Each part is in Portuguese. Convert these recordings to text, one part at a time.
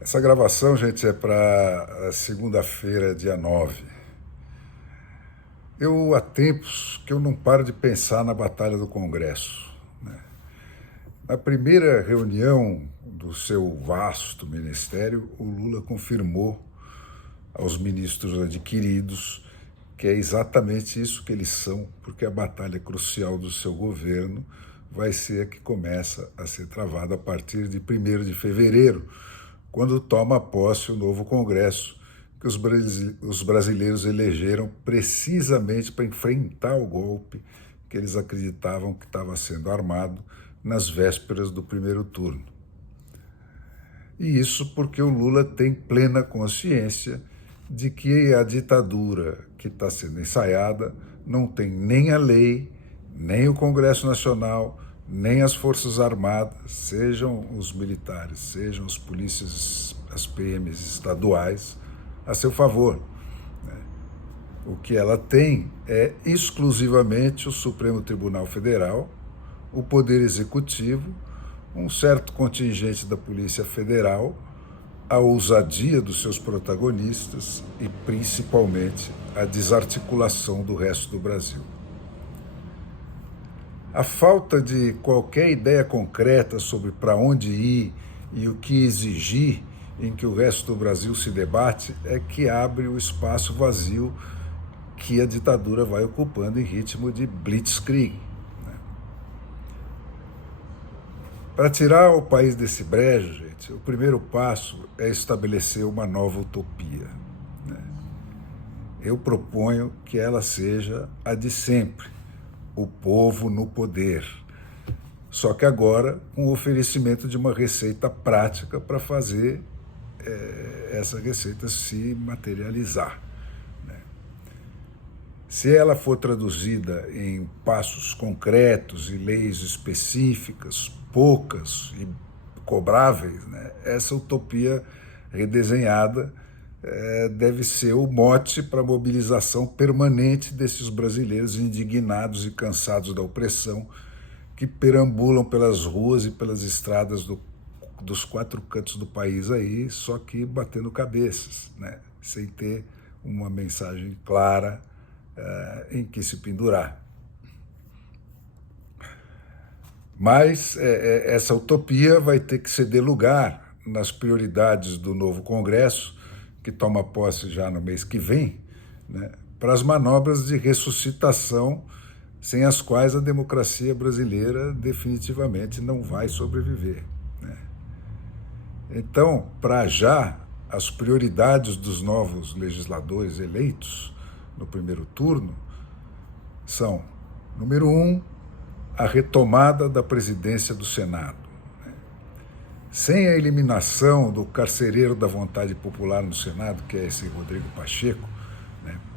Essa gravação, gente, é para segunda-feira, dia 9. Há tempos que eu não paro de pensar na Batalha do Congresso. Na primeira reunião do seu vasto ministério, o Lula confirmou aos ministros adquiridos que é exatamente isso que eles são, porque a batalha crucial do seu governo vai ser a que começa a ser travada a partir de 1º de fevereiro, quando toma posse o novo Congresso, que os brasileiros elegeram precisamente para enfrentar o golpe que eles acreditavam que estava sendo armado nas vésperas do primeiro turno. E isso porque o Lula tem plena consciência de que a ditadura que está sendo ensaiada não tem nem a lei, nem o Congresso Nacional, nem as Forças Armadas, sejam os militares, sejam as polícias, as PMs estaduais, a seu favor. O que ela tem é exclusivamente o Supremo Tribunal Federal, o Poder Executivo, um certo contingente da Polícia Federal, a ousadia dos seus protagonistas e, principalmente, a desarticulação do resto do Brasil. A falta de qualquer ideia concreta sobre para onde ir e o que exigir em que o resto do Brasil se debate é que abre o espaço vazio que a ditadura vai ocupando em ritmo de blitzkrieg. Para tirar o país desse brejo, gente, o primeiro passo é estabelecer uma nova utopia. Eu proponho que ela seja a de sempre, o povo no poder. Só que agora com o oferecimento de uma receita prática para fazer essa receita se materializar. Se ela for traduzida em passos concretos e leis específicas, poucas e cobráveis, essa utopia redesenhada deve ser o mote para a mobilização permanente desses brasileiros indignados e cansados da opressão que perambulam pelas ruas e pelas estradas dos 4 cantos do país aí, só que batendo cabeças, sem ter uma mensagem clara em que se pendurar. Mas essa utopia vai ter que ceder lugar nas prioridades do novo Congresso, que toma posse já no mês que vem, para as manobras de ressuscitação sem as quais a democracia brasileira definitivamente não vai sobreviver. Então, para já, as prioridades dos novos legisladores eleitos no primeiro turno são, número 1, a retomada da presidência do Senado. Sem a eliminação do carcereiro da vontade popular no Senado, que é esse Rodrigo Pacheco,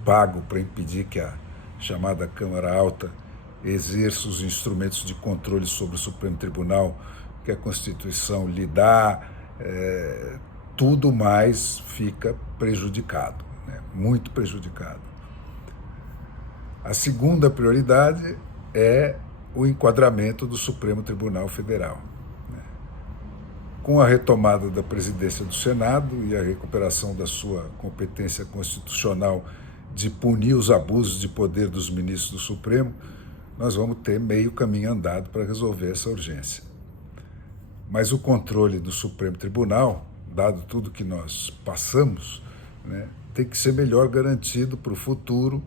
pago para impedir que a chamada Câmara Alta exerça os instrumentos de controle sobre o Supremo Tribunal que a Constituição lhe dá, tudo mais fica prejudicado, muito prejudicado. A segunda prioridade é o enquadramento do Supremo Tribunal Federal. Com a retomada da presidência do Senado e a recuperação da sua competência constitucional de punir os abusos de poder dos ministros do Supremo, nós vamos ter meio caminho andado para resolver essa urgência. Mas o controle do Supremo Tribunal, dado tudo que nós passamos, tem que ser melhor garantido para o futuro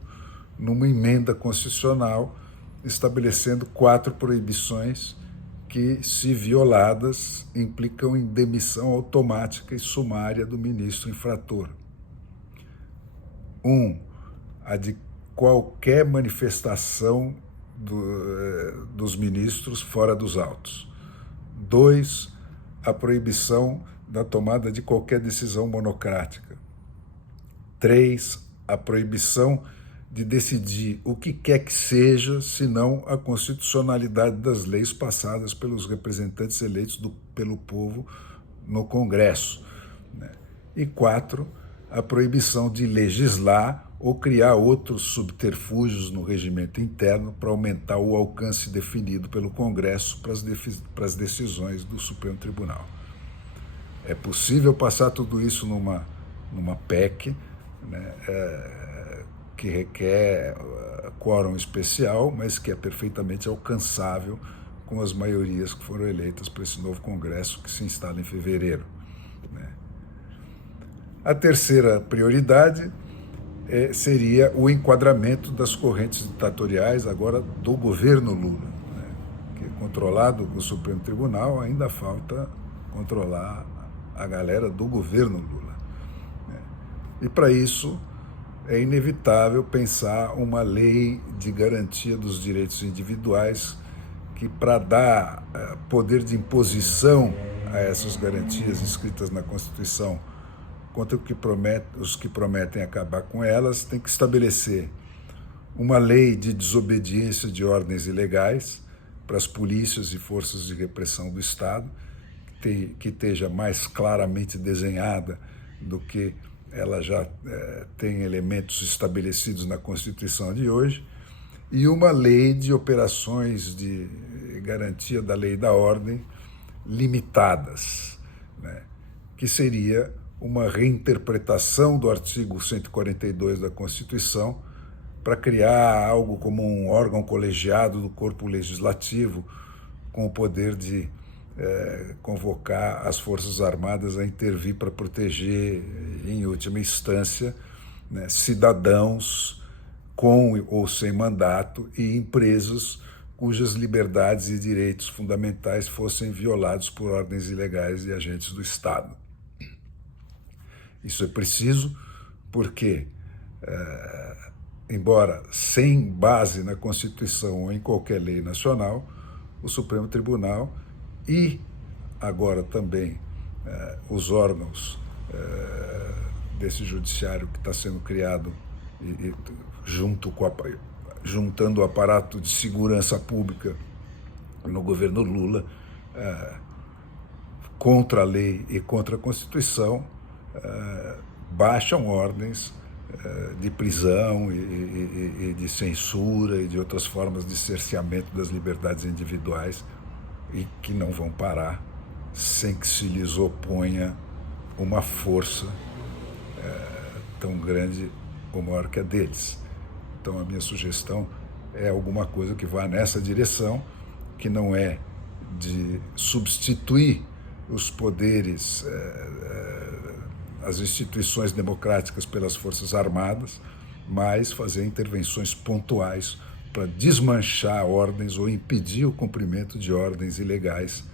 numa emenda constitucional estabelecendo 4 proibições que, se violadas, implicam em demissão automática e sumária do ministro infrator. 1, a de qualquer manifestação dos ministros fora dos autos. 2, a proibição da tomada de qualquer decisão monocrática. 3, a proibição de decidir o que quer que seja, senão a constitucionalidade das leis passadas pelos representantes eleitos pelo povo no Congresso. E 4, a proibição de legislar ou criar outros subterfúgios no regimento interno para aumentar o alcance definido pelo Congresso para as decisões do Supremo Tribunal. É possível passar tudo isso numa PEC, né, que requer quórum especial, mas que é perfeitamente alcançável com as maiorias que foram eleitas para esse novo Congresso que se instala em fevereiro. Né. A terceira prioridade seria o enquadramento das correntes ditatoriais agora do governo Lula, né, que é controlado pelo Supremo Tribunal, ainda falta controlar a galera do governo Lula. Né. E para isso é inevitável pensar uma lei de garantia dos direitos individuais que, para dar poder de imposição a essas garantias inscritas na Constituição contra os que prometem acabar com elas, tem que estabelecer uma lei de desobediência de ordens ilegais para as polícias e forças de repressão do Estado, que esteja mais claramente desenhada do que ela já tem elementos estabelecidos na Constituição de hoje, e uma lei de operações de garantia da lei e da ordem limitadas, né, que seria uma reinterpretação do artigo 142 da Constituição para criar algo como um órgão colegiado do corpo legislativo com o poder de convocar as Forças Armadas a intervir para proteger, em última instância, né, cidadãos com ou sem mandato e empresas cujas liberdades e direitos fundamentais fossem violados por ordens ilegais e agentes do Estado. Isso é preciso porque, embora sem base na Constituição ou em qualquer lei nacional, o Supremo Tribunal e agora também os órgãos desse judiciário que está sendo criado juntando o aparato de segurança pública no governo Lula contra a lei e contra a Constituição, baixam ordens de prisão e de censura e de outras formas de cerceamento das liberdades individuais e que não vão parar sem que se lhes oponha uma força tão grande ou maior que a deles. Então a minha sugestão é alguma coisa que vá nessa direção, que não é de substituir os poderes, as instituições democráticas pelas Forças Armadas, mas fazer intervenções pontuais para desmanchar ordens ou impedir o cumprimento de ordens ilegais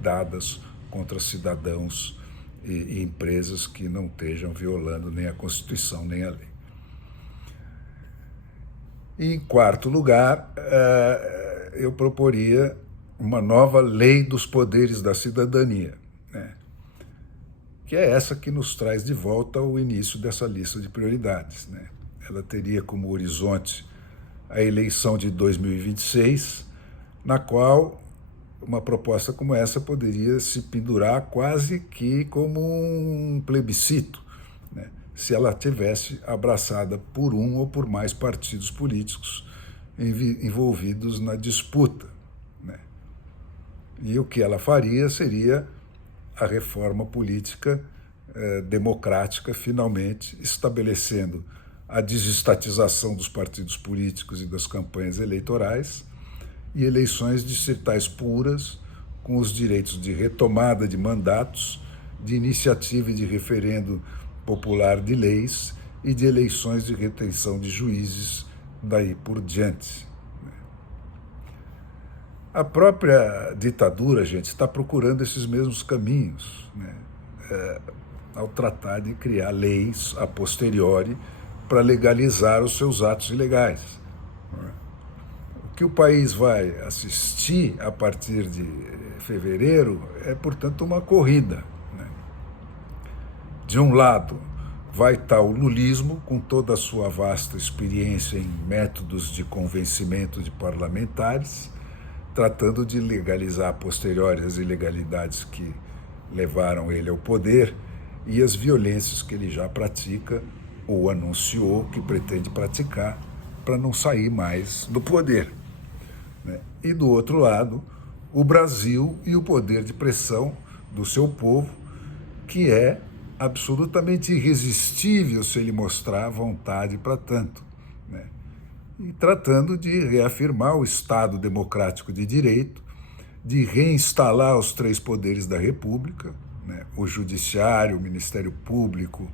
dadas contra cidadãos e empresas que não estejam violando nem a Constituição nem a lei. E, em quarto lugar, eu proporia uma nova lei dos poderes da cidadania, né, que é essa que nos traz de volta ao início dessa lista de prioridades, né. Ela teria como horizonte a eleição de 2026, na qual uma proposta como essa poderia se pendurar quase que como um plebiscito, né, se ela tivesse abraçada por um ou por mais partidos políticos envolvidos na disputa, né. E o que ela faria seria a reforma política democrática, finalmente estabelecendo a desestatização dos partidos políticos e das campanhas eleitorais e eleições distritais puras, com os direitos de retomada de mandatos, de iniciativa e de referendo popular de leis e de eleições de retenção de juízes daí por diante. A própria ditadura, gente, está procurando esses mesmos caminhos, né, ao tratar de criar leis a posteriori para legalizar os seus atos ilegais. O que o país vai assistir a partir de fevereiro é, portanto, uma corrida, né? De um lado, vai estar o lulismo, com toda a sua vasta experiência em métodos de convencimento de parlamentares, tratando de legalizar a posteriori as ilegalidades que levaram ele ao poder e as violências que ele já pratica ou anunciou que pretende praticar para não sair mais do poder, né? E do outro lado, o Brasil e o poder de pressão do seu povo, que é absolutamente irresistível se ele mostrar vontade para tanto, né? E tratando de reafirmar o Estado democrático de direito, de reinstalar os três poderes da República, né? O Judiciário, o Ministério Público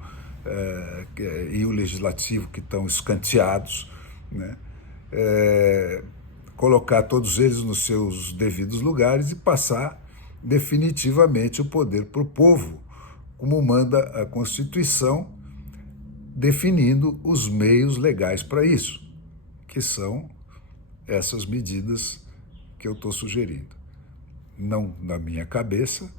e o Legislativo, que estão escanteados, né? Colocar todos eles nos seus devidos lugares e passar definitivamente o poder para o povo, como manda a Constituição, definindo os meios legais para isso, que são essas medidas que eu estou sugerindo. Não na minha cabeça,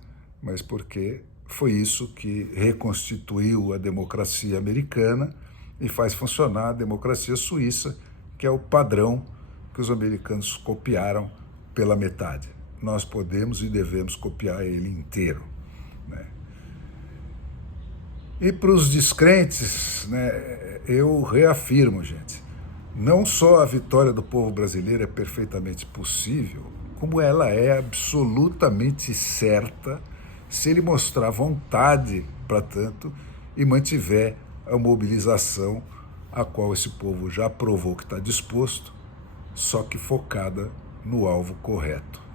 mas porque foi isso que reconstituiu a democracia americana e faz funcionar a democracia suíça, que é o padrão que os americanos copiaram pela metade. Nós podemos e devemos copiar ele inteiro, né? E para os descrentes, né, eu reafirmo, gente, não só a vitória do povo brasileiro é perfeitamente possível, como ela é absolutamente certa se ele mostrar vontade para tanto e mantiver a mobilização a qual esse povo já provou que está disposto, só que focada no alvo correto.